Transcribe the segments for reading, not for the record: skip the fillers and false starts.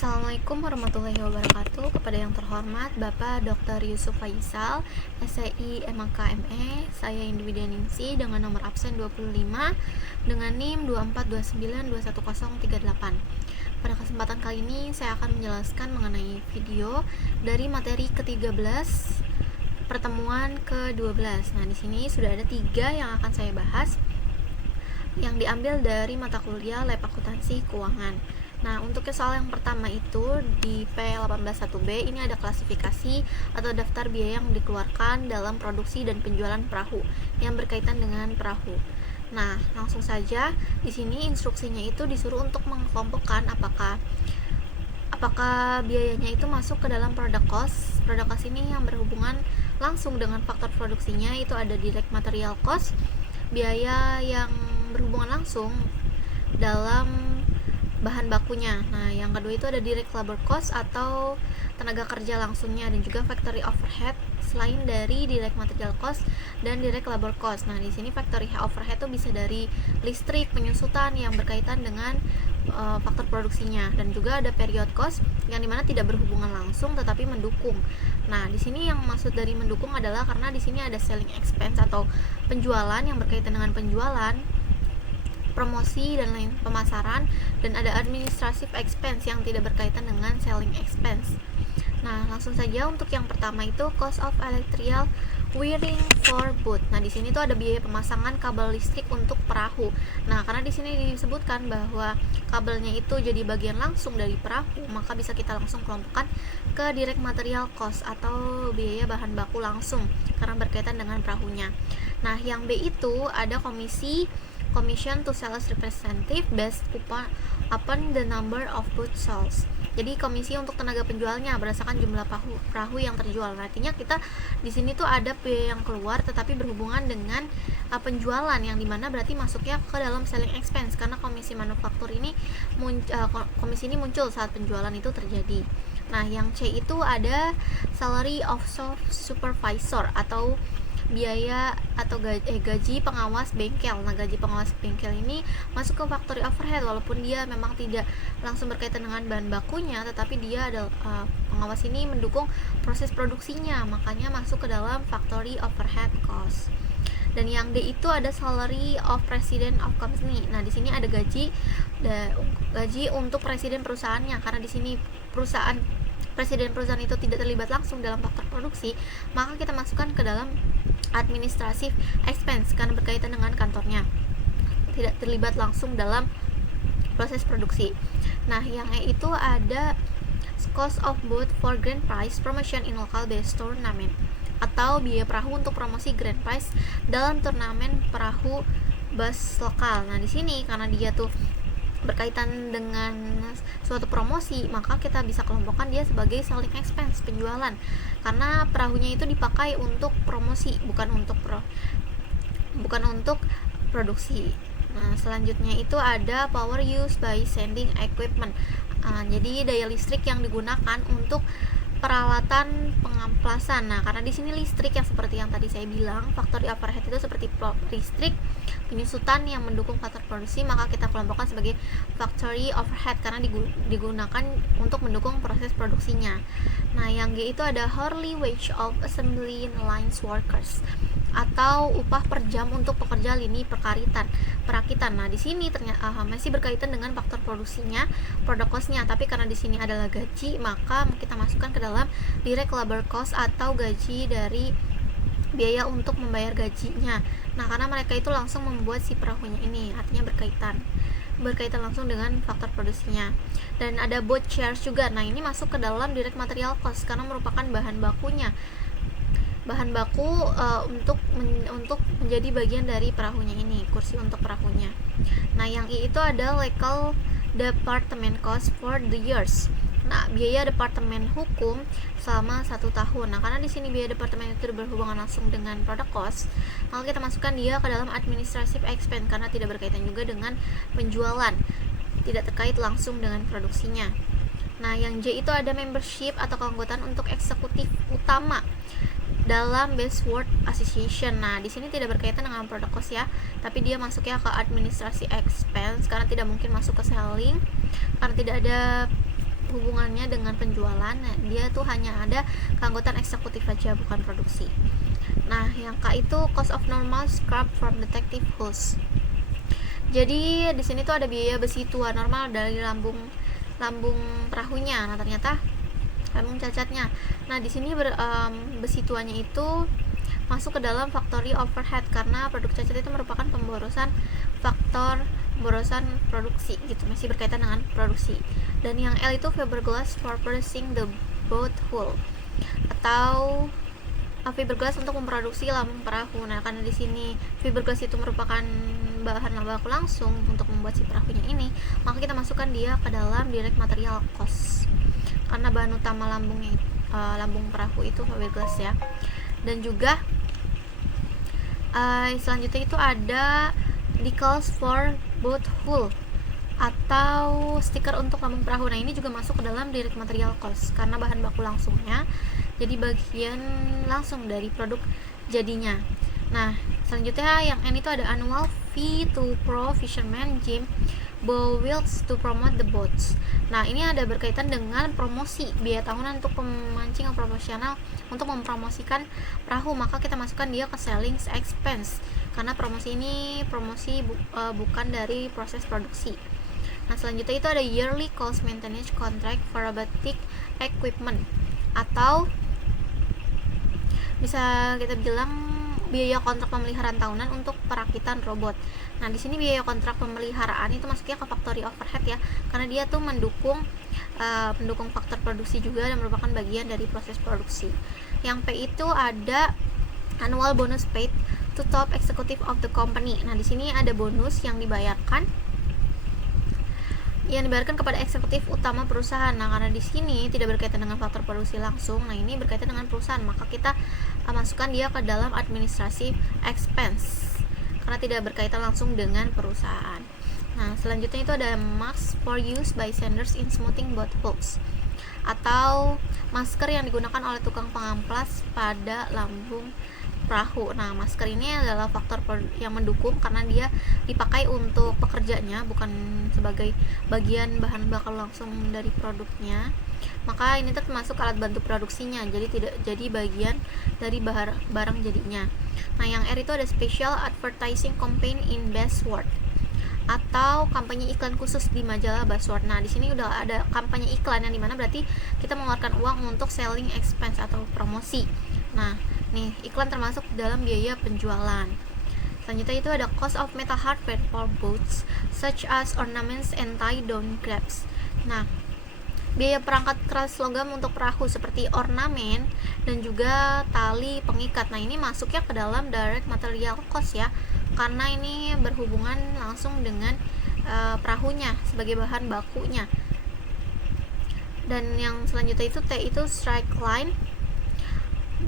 Assalamualaikum warahmatullahi wabarakatuh. Kepada yang terhormat Bapak Dr. Yusuf Faisal, SCI MKME, saya individu Ningsi dengan nomor absen 25 dengan NIM 242921038. Pada kesempatan kali ini saya akan menjelaskan mengenai video dari materi ke-13 pertemuan ke-12. Nah, di sini sudah ada 3 yang akan saya bahas yang diambil dari mata kuliah Lab Akuntansi Keuangan. Nah, untuk soal yang pertama itu di P181B ini ada klasifikasi atau daftar biaya yang dikeluarkan dalam produksi dan penjualan perahu yang berkaitan dengan perahu. Nah, langsung saja di sini instruksinya itu disuruh untuk mengelompokkan apakah biayanya itu masuk ke dalam product cost. Product cost ini yang berhubungan langsung dengan faktor produksinya itu ada direct material cost, biaya yang berhubungan langsung dalam bahan bakunya. Nah, yang kedua itu ada direct labor cost atau tenaga kerja langsungnya, dan juga factory overhead selain dari direct material cost dan direct labor cost. Nah, di sini factory overhead itu bisa dari listrik, penyusutan yang berkaitan dengan faktor produksinya, dan juga ada period cost yang dimana tidak berhubungan langsung tetapi mendukung. Nah, di sini yang maksud dari mendukung adalah karena di sini ada selling expense atau penjualan yang berkaitan dengan penjualan, promosi dan lain pemasaran, dan ada administrative expense yang tidak berkaitan dengan selling expense. Nah, langsung saja untuk yang pertama itu cost of electrical wiring for boat. Nah, di sini tuh ada biaya pemasangan kabel listrik untuk perahu. Nah, karena di sini disebutkan bahwa kabelnya itu jadi bagian langsung dari perahu, maka bisa kita langsung kelompokkan ke direct material cost atau biaya bahan baku langsung karena berkaitan dengan perahunya. Nah, yang B itu ada commission to sales representative based upon the number of boat sales. Jadi komisi untuk tenaga penjualnya berdasarkan jumlah perahu yang terjual. Nah, artinya kita di sini tuh ada biaya yang keluar tetapi berhubungan dengan penjualan, yang dimana berarti masuknya ke dalam selling expense karena komisi manufaktur ini komisi ini muncul saat penjualan itu terjadi. Nah, yang C itu ada salary of supervisor atau biaya atau gaji pengawas bengkel. Nah, gaji pengawas bengkel ini masuk ke factory overhead walaupun dia memang tidak langsung berkaitan dengan bahan bakunya, tetapi dia ada pengawas ini mendukung proses produksinya, makanya masuk ke dalam factory overhead cost. Dan yang D itu ada salary of president of company. Nah, di sini ada gaji untuk presiden perusahaannya, karena di sini presiden perusahaan itu tidak terlibat langsung dalam faktor produksi, maka kita masukkan ke dalam administrative expense karena berkaitan dengan kantornya, tidak terlibat langsung dalam proses produksi. Nah, yang E itu ada cost of boat for grand prize promotion in local based tournament atau biaya perahu untuk promosi grand prize dalam turnamen perahu bus lokal. Nah, di sini karena dia tuh berkaitan dengan suatu promosi, maka kita bisa kelompokkan dia sebagai selling expense, penjualan, karena perahunya itu dipakai untuk promosi, bukan untuk produksi. Nah, selanjutnya itu ada power use by sending equipment. Jadi daya listrik yang digunakan untuk peralatan pengamplasan. Nah, karena di sini listrik yang seperti yang tadi saya bilang, factory overhead itu seperti listrik, penyusutan yang mendukung faktor produksi, maka kita kelompokkan sebagai factory overhead karena digunakan untuk mendukung proses produksinya. Nah, yang G itu ada hourly wage of assembly lines workers atau upah per jam untuk pekerja lini perakitan. Nah, di sini ternyata masih berkaitan dengan faktor produksinya, product cost-nya, tapi karena di sini adalah gaji, maka kita masukkan ke dalam direct labor cost atau gaji dari biaya untuk membayar gajinya. Nah, karena mereka itu langsung membuat si perahunya ini, artinya berkaitan langsung dengan faktor produksinya. Dan ada boat shares juga. Nah, ini masuk ke dalam direct material cost karena merupakan bahan bakunya, bahan baku untuk menjadi bagian dari perahunya ini, kursi untuk perahunya. Nah, yang I itu ada legal department cost for the years. Nah, biaya departemen hukum selama 1 tahun. Nah, karena di sini biaya departemen itu berhubungan langsung dengan product cost, maka kita masukkan dia ke dalam administrative expense karena tidak berkaitan juga dengan penjualan, tidak terkait langsung dengan produksinya. Nah, yang J itu ada membership atau keanggotaan untuk eksekutif utama dalam Best World Association. Nah, di sini tidak berkaitan dengan product cost ya, tapi dia masuknya ke administrasi expense karena tidak mungkin masuk ke selling karena tidak ada hubungannya dengan penjualan. Nah, dia tuh hanya ada keanggotaan eksekutif aja, bukan produksi. Nah, yang K itu cost of normal scrap from detective hulls. Jadi di sini tuh ada biaya besi tua normal dari lambung perahunya. Nah, ternyata lambung cacatnya. Nah, di sini besi tuanya itu masuk ke dalam factory overhead karena produk cacat itu merupakan faktor pemborosan produksi gitu, masih berkaitan dengan produksi. Dan yang L itu fiberglass for producing the boat hull, atau fiberglass untuk memproduksi lambung perahu. Nah, karena di sini fiberglass itu merupakan bahan baku langsung untuk membuat si perahunya ini, maka kita masukkan dia ke dalam direct material cost karena bahan utama lambung perahu itu fiberglass ya. Dan juga selanjutnya itu ada decals for boat hull atau stiker untuk lambung perahu. Nah, ini juga masuk ke dalam direct material cost karena bahan baku langsungnya jadi bagian langsung dari produk jadinya. Nah, selanjutnya yang N itu ada annual fee to pro fisherman Jim Bowles to promote the boats. Nah, ini ada berkaitan dengan promosi, biaya tahunan untuk pemancing yang profesional untuk mempromosikan perahu, maka kita masukkan dia ke selling expense karena promosi ini bukan dari proses produksi. Nah, selanjutnya itu ada yearly cost maintenance contract for robotic equipment, atau bisa kita bilang biaya kontrak pemeliharaan tahunan untuk perakitan robot. Nah, di sini biaya kontrak pemeliharaan itu masuknya ke factory overhead ya, karena dia tuh mendukung faktor produksi juga dan merupakan bagian dari proses produksi. Yang P itu ada annual bonus paid to top executive of the company. Nah, di sini ada bonus yang dibayarkan kepada eksekutif utama perusahaan. Nah, karena di sini tidak berkaitan dengan faktor produksi langsung, nah ini berkaitan dengan perusahaan, maka kita masukkan dia ke dalam administrative expense karena tidak berkaitan langsung dengan perusahaan. Nah, selanjutnya itu ada mask for use by senders in smoothing boat hulls, atau masker yang digunakan oleh tukang pengamplas pada lambung perahu. Nah, masker ini adalah faktor yang mendukung karena dia dipakai untuk pekerjanya, bukan sebagai bagian bahan bakar langsung dari produknya. Maka ini termasuk alat bantu produksinya, jadi tidak jadi bagian dari barang jadinya. Nah, yang R itu ada special advertising campaign in Bassworth, atau kampanye iklan khusus di majalah Bassworth. Nah, di sini udah ada kampanye iklan yang dimana berarti kita mengeluarkan uang untuk selling expense atau promosi. Nah, nih iklan termasuk dalam biaya penjualan. Selanjutnya itu ada cost of metal hardware for boats such as ornaments and tie down crabs. Nah, biaya perangkat keras logam untuk perahu seperti ornamen dan juga tali pengikat. Nah, ini masuknya ke dalam direct material cost ya, karena ini berhubungan langsung dengan perahunya sebagai bahan bakunya. Dan yang selanjutnya itu T itu strike line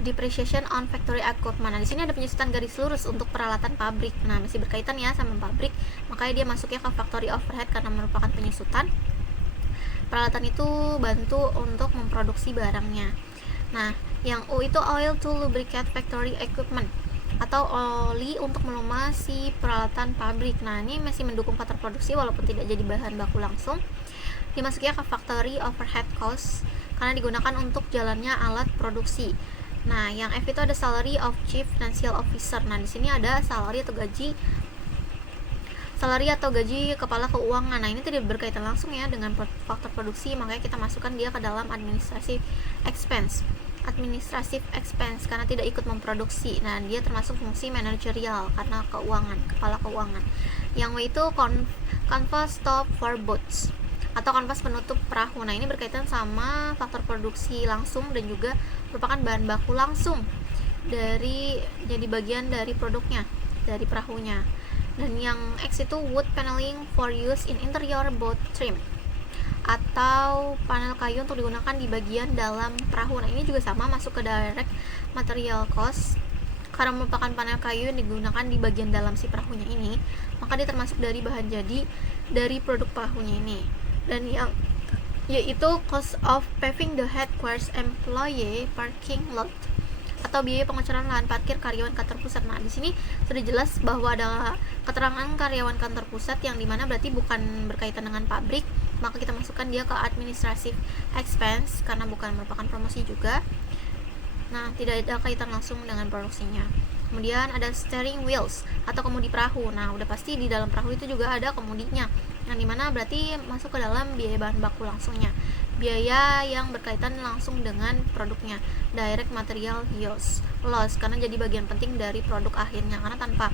depreciation on factory equipment. Nah, di sini ada penyusutan garis lurus untuk peralatan pabrik. Nah, masih berkaitan ya sama pabrik, makanya dia masuknya ke factory overhead karena merupakan penyusutan. Peralatan itu bantu untuk memproduksi barangnya. Nah, yang U itu oil to lubricate factory equipment, atau oli untuk melumasi peralatan pabrik. Nah, ini masih mendukung faktor produksi walaupun tidak jadi bahan baku langsung. Dimasuknya ke factory overhead cost karena digunakan untuk jalannya alat produksi. Nah, yang F itu ada salary of chief financial officer. Nah, di sini ada salary atau gaji kepala keuangan. Nah, ini tidak berkaitan langsung ya dengan faktor produksi, makanya kita masukkan dia ke dalam administrative expense karena tidak ikut memproduksi. Nah, dia termasuk fungsi manajerial karena kepala keuangan. Yang W itu canvas top for boats, atau kanvas penutup perahu. Nah, ini berkaitan sama faktor produksi langsung dan juga merupakan bahan baku langsung jadi bagian dari produknya, dari perahunya. Dan yang X itu wood paneling for use in interior boat trim, atau panel kayu untuk digunakan di bagian dalam perahu. Nah, ini juga sama masuk ke direct material cost karena merupakan panel kayu yang digunakan di bagian dalam si perahunya ini, maka dia termasuk dari bahan jadi dari produk perahunya ini. Dan yang yaitu cost of paving the headquarters employee parking lot, atau biaya pengecoran lahan parkir karyawan kantor pusat. Nah, di sini sudah jelas bahwa ada keterangan karyawan kantor pusat yang dimana berarti bukan berkaitan dengan pabrik, maka kita masukkan dia ke administrative expense karena bukan merupakan promosi juga. Nah, tidak ada kaitan langsung dengan produksinya. Kemudian ada steering wheels atau kemudi perahu. Nah, udah pasti di dalam perahu itu juga ada kemudinya, yang dimana berarti masuk ke dalam biaya bahan baku langsungnya, biaya yang berkaitan langsung dengan produknya, direct material use loss, karena jadi bagian penting dari produk akhirnya, karena tanpa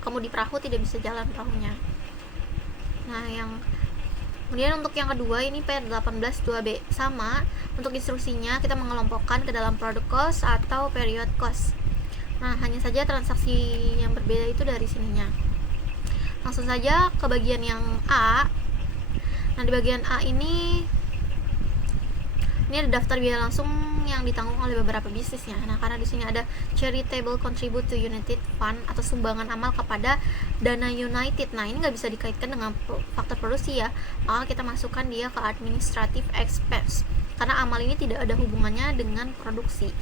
kemudi perahu tidak bisa jalan perahunya. Nah, kemudian untuk yang kedua ini P18 2B, sama untuk instruksinya kita mengelompokkan ke dalam product cost atau period cost. Nah, hanya saja transaksi yang berbeda itu dari sininya. Langsung saja ke bagian yang A. Nah, di bagian A ini ada daftar biaya langsung yang ditanggung oleh beberapa bisnisnya. Nah, karena di sini ada charitable contribute to United Fund atau sumbangan amal kepada Dana United. Nah, ini nggak bisa dikaitkan dengan faktor produksi ya. Maka kita masukkan dia ke administrative expense karena amal ini tidak ada hubungannya dengan produksi.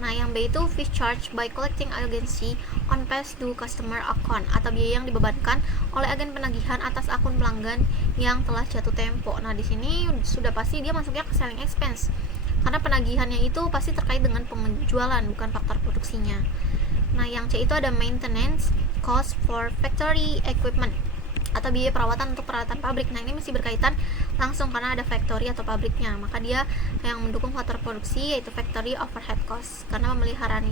Nah, yang B itu fees charged by collecting agency on past due customer account atau biaya yang dibebankan oleh agen penagihan atas akun pelanggan yang telah jatuh tempo. Nah, di sini sudah pasti dia masuknya ke selling expense karena penagihannya itu pasti terkait dengan penjualan, bukan faktor produksinya. Nah, yang C itu ada maintenance cost for factory equipment atau biaya perawatan untuk peralatan pabrik. Nah, ini masih berkaitan langsung karena ada factory atau pabriknya, maka dia yang mendukung faktor produksi yaitu factory overhead cost, karena pemeliharaan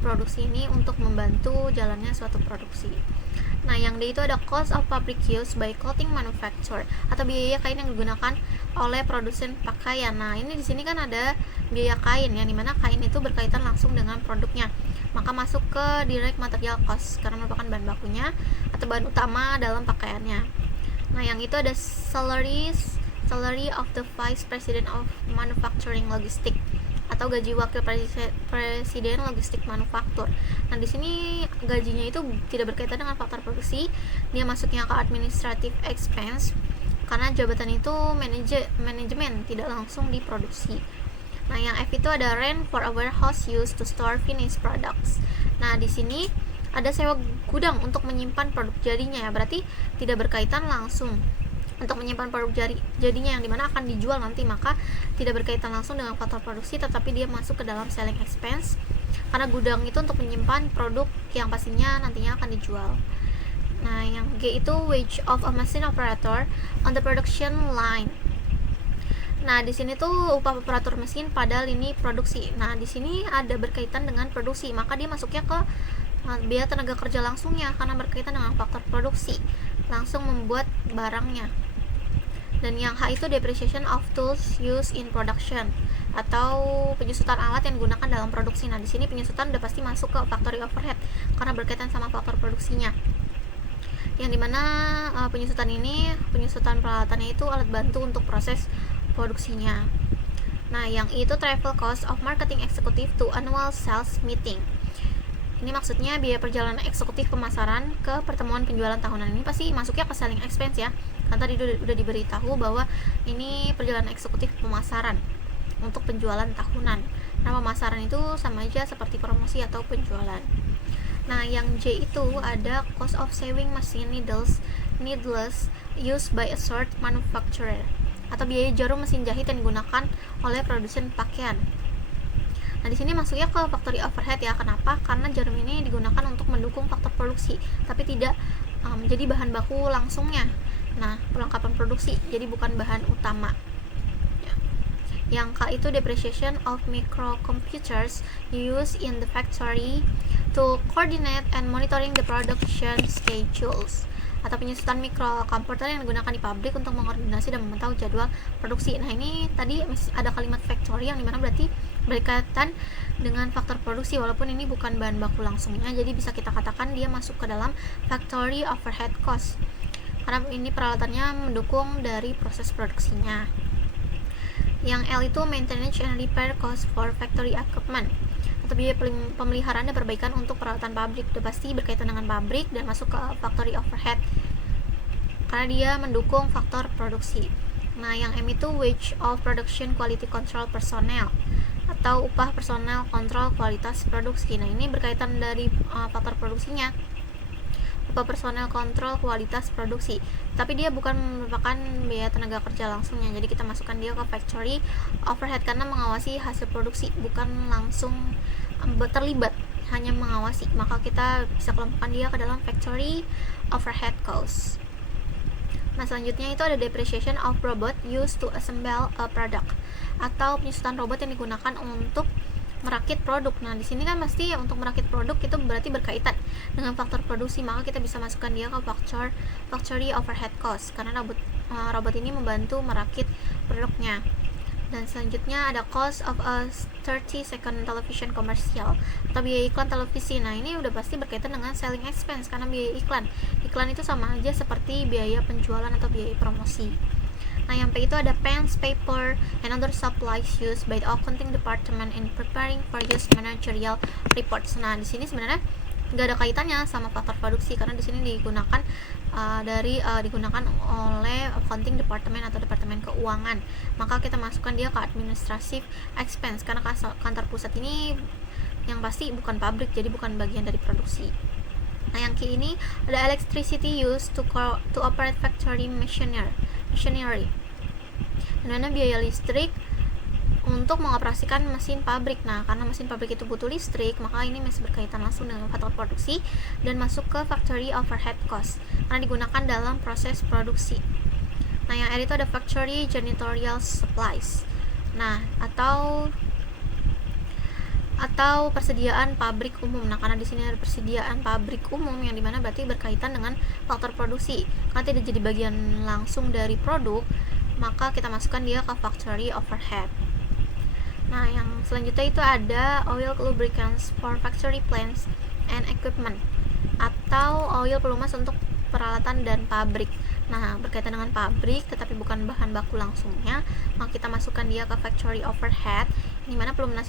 produksi ini untuk membantu jalannya suatu produksi. Nah, yang D itu ada cost of fabric use by clothing manufacturer atau biaya kain yang digunakan oleh produsen pakaian. Nah, ini di sini kan ada biaya kain, yang dimana kain itu berkaitan langsung dengan produknya, maka masuk ke direct material cost karena merupakan bahan bakunya atau bahan utama dalam pakaiannya. Nah, yang itu ada salary of the vice president of manufacturing logistic atau gaji wakil presiden logistik manufaktur. Nah, di sini gajinya itu tidak berkaitan dengan faktor produksi, dia masuknya ke administrative expense karena jabatan itu manajemen, tidak langsung di produksi. Nah, yang F itu ada rent for a warehouse used to store finished products. Nah, di sini ada sewa gudang untuk menyimpan produk jadinya ya, berarti tidak berkaitan langsung untuk menyimpan produk jadinya yang dimana akan dijual nanti, maka tidak berkaitan langsung dengan faktor produksi, tetapi dia masuk ke dalam selling expense karena gudang itu untuk menyimpan produk yang pastinya nantinya akan dijual. Nah, yang G itu wage of a machine operator on the production line. Nah, di sini tuh upah operator mesin pada lini produksi. Nah, di sini ada berkaitan dengan produksi, maka dia masuknya ke biaya tenaga kerja langsungnya karena berkaitan dengan faktor produksi, langsung membuat barangnya. Dan yang H itu depreciation of tools used in production atau penyusutan alat yang digunakan dalam produksi. Nah, di sini penyusutan udah pasti masuk ke factory overhead karena berkaitan sama faktor produksinya. Yang dimana penyusutan peralatannya itu alat bantu untuk proses produksinya. Nah, yang itu travel cost of marketing executive to annual sales meeting. Ini maksudnya biaya perjalanan eksekutif pemasaran ke pertemuan penjualan tahunan. Ini pasti masuknya ke selling expense ya. Kan tadi udah diberitahu bahwa ini perjalanan eksekutif pemasaran untuk penjualan tahunan. Nah, pemasaran itu sama aja seperti promosi atau penjualan. Nah, yang J itu ada cost of sewing machine needles used by a short manufacturer atau biaya jarum mesin jahit yang digunakan oleh produsen pakaian. Nah, di sini masuknya ke factory overhead ya. Kenapa? Karena jarum ini digunakan untuk mendukung faktor produksi, tapi tidak menjadi bahan baku langsungnya. Nah, perlengkapan produksi, jadi bukan bahan utama. Ya. Yang K itu depreciation of microcomputers used in the factory to coordinate and monitoring the production schedules atau penyusutan mikrokomputer yang digunakan di pabrik untuk mengkoordinasi dan memantau jadwal produksi. Nah, ini tadi masih ada kalimat factory yang dimana berarti berkaitan dengan faktor produksi walaupun ini bukan bahan baku langsungnya, jadi bisa kita katakan dia masuk ke dalam factory overhead cost karena ini peralatannya mendukung dari proses produksinya. Yang L itu maintenance and repair cost for factory equipment atau biaya pemeliharaan dan perbaikan untuk peralatan pabrik. Udah pasti berkaitan dengan pabrik dan masuk ke factory overhead karena dia mendukung faktor produksi. Nah, yang M itu wage of production quality control personnel atau upah personel kontrol kualitas produksi. Nah, ini berkaitan dari faktor produksinya. atau personel kontrol kualitas produksi, tapi dia bukan merupakan biaya tenaga kerja langsungnya. Jadi kita masukkan dia ke factory overhead karena mengawasi hasil produksi, bukan langsung terlibat, hanya mengawasi. Maka kita bisa kelompokkan dia ke dalam factory overhead cost. Nah, selanjutnya itu ada depreciation of robot used to assemble a product, atau penyusutan robot yang digunakan untuk merakit produk. Nah, di sini kan pasti untuk merakit produk itu berarti berkaitan dengan faktor produksi, maka kita bisa masukkan dia ke factory overhead cost karena robot ini membantu merakit produknya. Dan selanjutnya ada cost of a 30-second television commercial, atau biaya iklan televisi. Nah, ini udah pasti berkaitan dengan selling expense karena biaya iklan. Iklan itu sama aja seperti biaya penjualan atau biaya promosi. Nah, yang P itu ada pens, paper, and other supplies used by the accounting department in preparing various managerial reports. Nah, di sini sebenarnya nggak ada kaitannya sama faktor produksi karena di sini digunakan digunakan oleh accounting department atau departemen keuangan. Maka kita masukkan dia ke administrative expense karena kantor pusat ini yang pasti bukan pabrik, jadi bukan bagian dari produksi. Nah, yang Q ini ada electricity used to operate factory machinery. Dimana biaya listrik untuk mengoperasikan mesin pabrik. Nah, karena mesin pabrik itu butuh listrik, maka ini masih berkaitan langsung dengan faktor produksi dan masuk ke factory overhead cost karena digunakan dalam proses produksi. Nah, yang R itu ada factory janitorial supplies. Nah, atau persediaan pabrik umum. Nah, karena di sini ada persediaan pabrik umum yang dimana berarti berkaitan dengan faktor produksi. Karena tidak jadi bagian langsung dari produk, maka kita masukkan dia ke factory overhead. Nah, yang selanjutnya itu ada oil lubricants for factory plants and equipment, atau oil pelumas untuk peralatan dan pabrik. Nah, berkaitan dengan pabrik tetapi bukan bahan baku langsungnya, maka kita masukkan dia ke factory overhead, di mana pelumas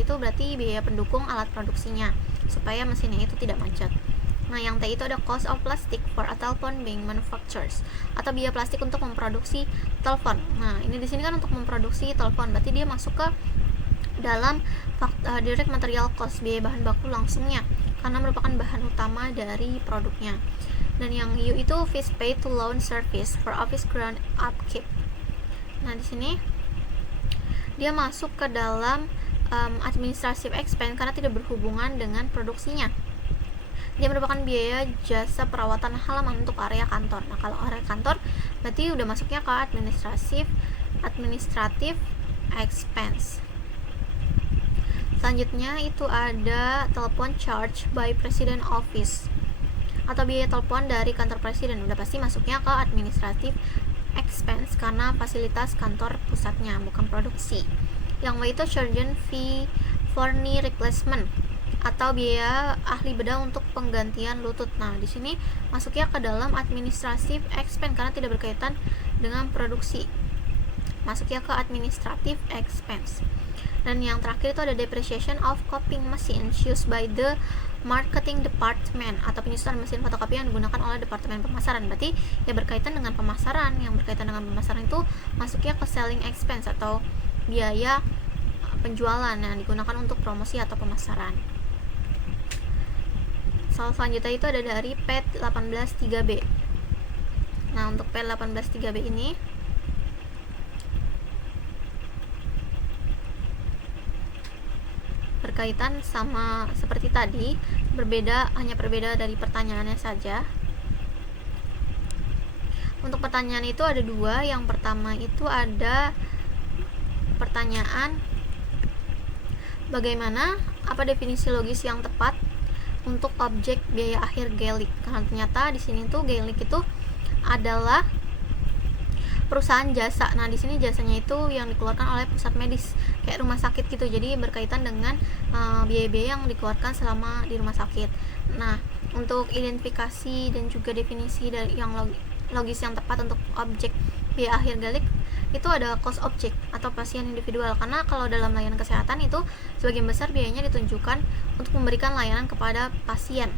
itu berarti biaya pendukung alat produksinya supaya mesinnya itu tidak macet. Nah, yang T itu ada cost of plastic for a telephone being manufactured, atau biaya plastik untuk memproduksi telepon. Nah, ini di sini kan untuk memproduksi telepon, berarti dia masuk ke dalam direct material cost, biaya bahan baku langsungnya karena merupakan bahan utama dari produknya. Dan yang U itu fees paid to loan service for office ground upkeep. Nah, di sini dia masuk ke dalam administrative expense karena tidak berhubungan dengan produksinya. Dia merupakan biaya jasa perawatan halaman untuk area kantor. Nah, kalau area kantor berarti udah masuknya ke administrative expense. Selanjutnya itu ada telepon charge by president office, atau biaya telepon dari kantor presiden. Udah pasti masuknya ke administrative expense karena fasilitas kantor pusatnya, bukan produksi. Yang Y itu surgeon fee for knee replacement, atau biaya ahli bedah untuk penggantian lutut. Nah, di sini masuknya ke dalam administrative expense karena tidak berkaitan dengan produksi. Masuknya ke administrative expense. Dan yang terakhir itu ada depreciation of copying machines used by the marketing department, atau penyusutan mesin fotokopi yang digunakan oleh departemen pemasaran. Berarti ya berkaitan dengan pemasaran. Yang berkaitan dengan pemasaran itu masuknya ke selling expense atau biaya penjualan yang digunakan untuk promosi atau pemasaran. Soal selanjutnya itu ada dari PET 18.3b. Nah, untuk PET 18.3b ini berkaitan sama seperti tadi, hanya berbeda dari pertanyaannya saja. Untuk pertanyaan itu ada dua. Yang pertama itu ada pertanyaan bagaimana, apa definisi logis yang tepat untuk objek biaya akhir Gaelic. Karena ternyata di sini tuh Gaelic itu adalah perusahaan jasa. Nah, di sini jasanya itu yang dikeluarkan oleh pusat medis kayak rumah sakit gitu. Jadi berkaitan dengan biaya-biaya yang dikeluarkan selama di rumah sakit. Nah, untuk identifikasi dan juga definisi dari yang logis yang tepat untuk objek biaya akhir Gaelic itu ada cost object atau pasien individual, karena kalau dalam layanan kesehatan itu sebagian besar biayanya ditunjukkan untuk memberikan layanan kepada pasien.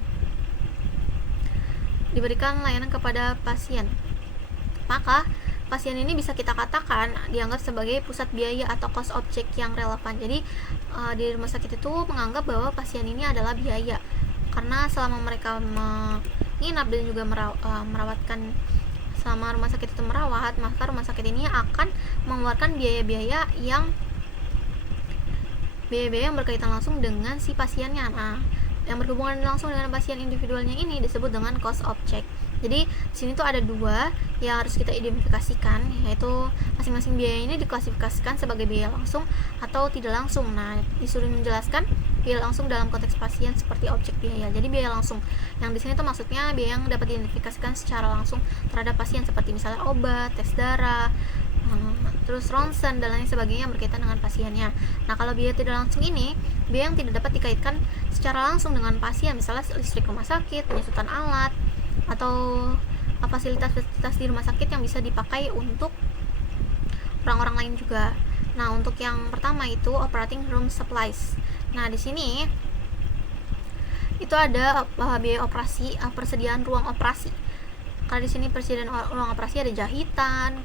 Maka pasien ini bisa kita katakan dianggap sebagai pusat biaya atau cost object yang relevan. Jadi di rumah sakit itu menganggap bahwa pasien ini adalah biaya karena selama mereka nginap dan juga merawatkan selama rumah sakit itu merawat, maka rumah sakit ini akan mengeluarkan biaya-biaya yang berkaitan langsung dengan si pasiennya. Nah, yang berhubungan langsung dengan pasien individualnya ini disebut dengan cost object. Jadi di sini tuh ada dua yang harus kita identifikasikan, yaitu masing-masing biaya ini diklasifikasikan sebagai biaya langsung atau tidak langsung. Nah, disuruh menjelaskan biaya langsung dalam konteks pasien seperti objek biaya. Jadi biaya langsung yang di sini tuh maksudnya biaya yang dapat diidentifikasikan secara langsung terhadap pasien, seperti misalnya obat, tes darah, terus ronsen dan lain sebagainya yang berkaitan dengan pasiennya. Nah, kalau biaya tidak langsung ini biaya yang tidak dapat dikaitkan secara langsung dengan pasien, misalnya listrik rumah sakit, penyusutan alat, atau fasilitas-fasilitas di rumah sakit yang bisa dipakai untuk orang-orang lain juga. Nah, untuk yang pertama itu operating room supplies. Nah, di sini itu ada biaya operasi, persediaan ruang operasi. Karena di sini persediaan ruang operasi ada jahitan,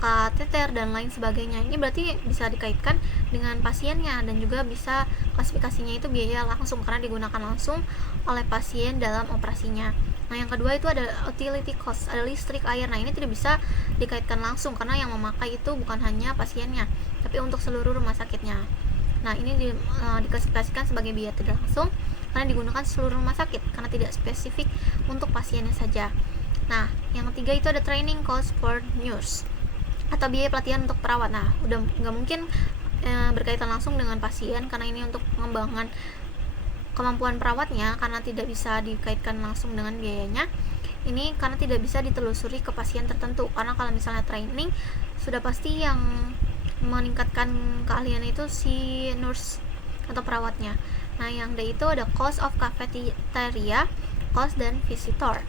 kateter dan lain sebagainya. Ini berarti bisa dikaitkan dengan pasiennya dan juga bisa klasifikasinya itu biaya langsung karena digunakan langsung oleh pasien dalam operasinya. Nah, yang kedua itu ada utility cost, ada listrik, air. Nah, ini tidak bisa dikaitkan langsung karena yang memakai itu bukan hanya pasiennya, tapi untuk seluruh rumah sakitnya. Nah, ini diklasifikasikan sebagai biaya tidak langsung karena digunakan seluruh rumah sakit karena tidak spesifik untuk pasiennya saja. Nah, yang ketiga itu ada training cost for nurse atau biaya pelatihan untuk perawat. Nah, udah nggak mungkin berkaitan langsung dengan pasien karena ini untuk pengembangan kemampuan perawatnya, karena tidak bisa dikaitkan langsung dengan biayanya. Ini karena tidak bisa ditelusuri ke pasien tertentu, karena kalau misalnya training sudah pasti yang meningkatkan keahlian itu si nurse atau perawatnya. Nah, yang D itu ada cost of cafeteria, cost dan visitor.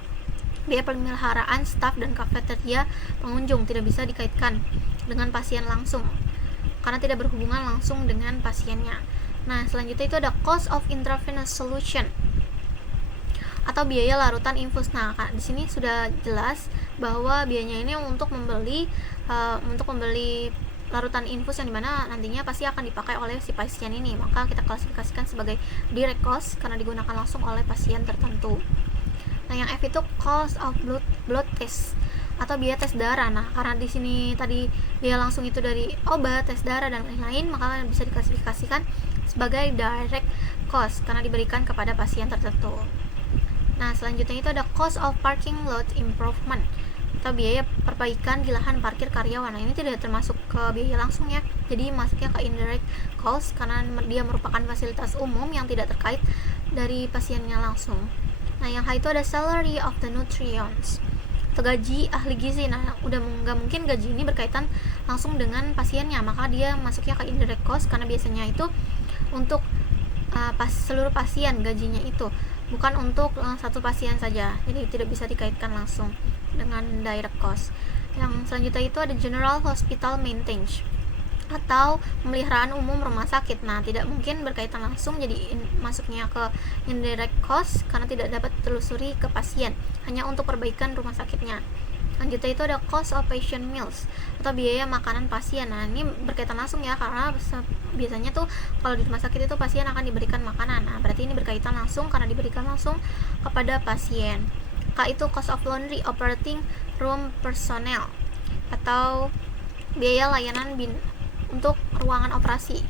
Biaya pemeliharaan staf dan kafeteria pengunjung tidak bisa dikaitkan dengan pasien langsung karena tidak berhubungan langsung dengan pasiennya. Nah, selanjutnya itu ada cost of intravenous solution atau biaya larutan infus. Nah, di sini sudah jelas bahwa biayanya ini untuk membeli larutan infus yang dimana nantinya pasti akan dipakai oleh si pasien ini. Maka kita klasifikasikan sebagai direct cost karena digunakan langsung oleh pasien tertentu. Nah, yang F itu cost of blood test atau biaya tes darah. Nah, karena di sini tadi biaya langsung itu dari obat, tes darah dan lain-lain, maka bisa diklasifikasikan sebagai direct cost karena diberikan kepada pasien tertentu. Nah, selanjutnya itu ada cost of parking lot improvement atau biaya perbaikan di lahan parkir karyawan. Nah, ini tidak termasuk ke biaya langsung ya. Jadi masuknya ke indirect cost karena dia merupakan fasilitas umum yang tidak terkait dari pasiennya langsung. Nah, yang H itu ada salary of the nutrients atau gaji ahli gizi. Nah, udah nggak mungkin gaji ini berkaitan langsung dengan pasiennya, maka dia masuknya ke indirect cost karena biasanya itu untuk seluruh pasien gajinya itu, bukan untuk satu pasien saja, jadi tidak bisa dikaitkan langsung dengan direct cost. Yang selanjutnya itu ada general hospital maintenance atau pemeliharaan umum rumah sakit. Nah, tidak mungkin berkaitan langsung, jadi masuknya ke indirect cost karena tidak dapat ditelusuri ke pasien, hanya untuk perbaikan rumah sakitnya. Selanjutnya itu ada cost of patient meals atau biaya makanan pasien. Nah, ini berkaitan langsung ya karena biasanya tuh kalau di rumah sakit itu pasien akan diberikan makanan. Nah, berarti ini berkaitan langsung karena diberikan langsung kepada pasien. K itu cost of laundry operating room personnel atau biaya layanan untuk ruangan operasi.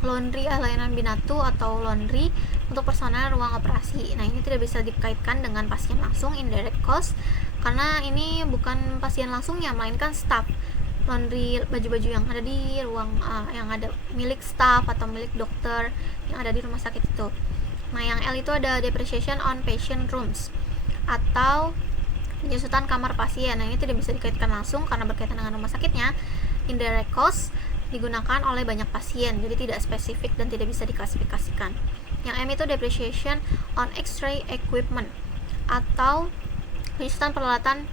Laundry layanan binatu atau laundry untuk personel ruang operasi. Nah, ini tidak bisa dikaitkan dengan pasien langsung, indirect cost, karena ini bukan pasien langsungnya melainkan staff. Laundry baju-baju yang ada di ruang yang ada milik staff atau milik dokter yang ada di rumah sakit itu. Nah, yang L itu ada depreciation on patient rooms atau penyusutan kamar pasien. Nah, ini tidak bisa dikaitkan langsung karena berkaitan dengan rumah sakitnya. Indirect cost digunakan oleh banyak pasien, jadi tidak spesifik dan tidak bisa diklasifikasikan. Yang M itu depreciation on X-ray equipment atau penyusutan peralatan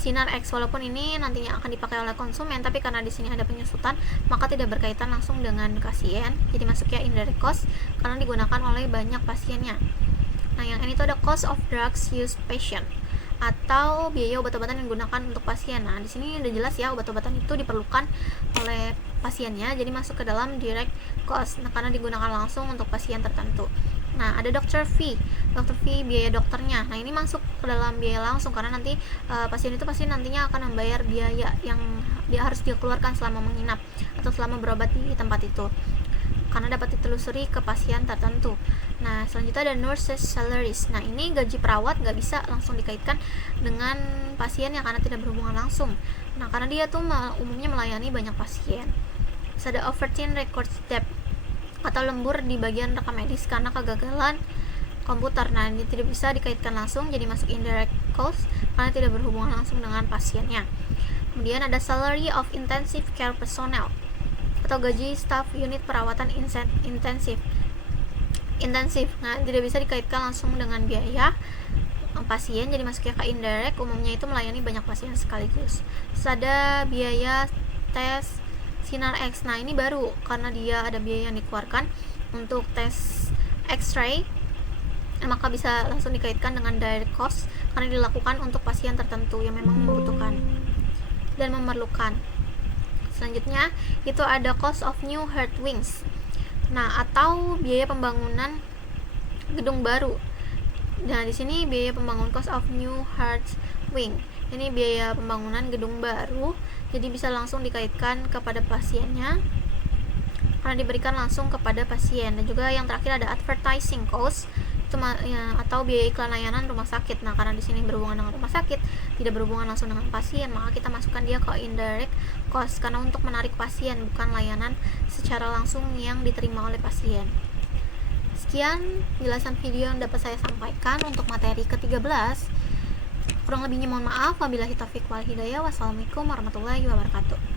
sinar X. Walaupun ini nantinya akan dipakai oleh konsumen, tapi karena di sini ada penyusutan, maka tidak berkaitan langsung dengan pasien. Jadi masuknya indirect cost karena digunakan oleh banyak pasiennya. Nah, yang N itu ada cost of drugs used patient atau biaya obat-obatan yang digunakan untuk pasien. Nah, di sini udah jelas ya, obat-obatan itu diperlukan oleh pasiennya, jadi masuk ke dalam direct cost. Nah, karena digunakan langsung untuk pasien tertentu. Nah, ada dokter fee. Dokter fee biaya dokternya. Nah, ini masuk ke dalam biaya langsung karena nanti pasien itu pasti nantinya akan membayar biaya yang dia harus dia keluarkan selama menginap atau selama berobat di tempat itu, karena dapat ditelusuri ke pasien tertentu. Nah, selanjutnya ada nurses salaries. Nah, ini gaji perawat nggak bisa langsung dikaitkan dengan pasien yang karena tidak berhubungan langsung. Nah, karena dia tuh umumnya melayani banyak pasien. Terus ada overturn record debt atau lembur di bagian rekam medis karena kegagalan komputer. Nah, ini tidak bisa dikaitkan langsung, jadi masuk indirect cost karena tidak berhubungan langsung dengan pasiennya. Kemudian ada salary of intensive care personnel atau gaji staf unit perawatan intensif. Nah, tidak bisa dikaitkan langsung dengan biaya pasien, jadi masuknya ke indirect, umumnya itu melayani banyak pasien sekaligus. Terus ada biaya tes sinar X. Nah, ini baru karena dia ada biaya yang dikeluarkan untuk tes X-ray, maka bisa langsung dikaitkan dengan direct cost karena dilakukan untuk pasien tertentu yang memang membutuhkan dan memerlukan. Selanjutnya itu ada cost of new heart wings. Nah, atau biaya pembangunan gedung baru. Nah, di sini biaya pembangunan cost of new heart wing. Ini biaya pembangunan gedung baru, jadi bisa langsung dikaitkan kepada pasiennya karena diberikan langsung kepada pasien. Dan juga yang terakhir ada advertising cost itu atau biaya iklan layanan rumah sakit. Nah, karena di sini berhubungan dengan rumah sakit, tidak berhubungan langsung dengan pasien, maka kita masukkan dia ke indirect cost karena untuk menarik pasien, bukan layanan secara langsung yang diterima oleh pasien. Sekian penjelasan video yang dapat saya sampaikan untuk materi ke-13. Kurang lebihnya mohon maaf. Wabillahi taufiq wal hidayah. Wassalamualaikum warahmatullahi wabarakatuh.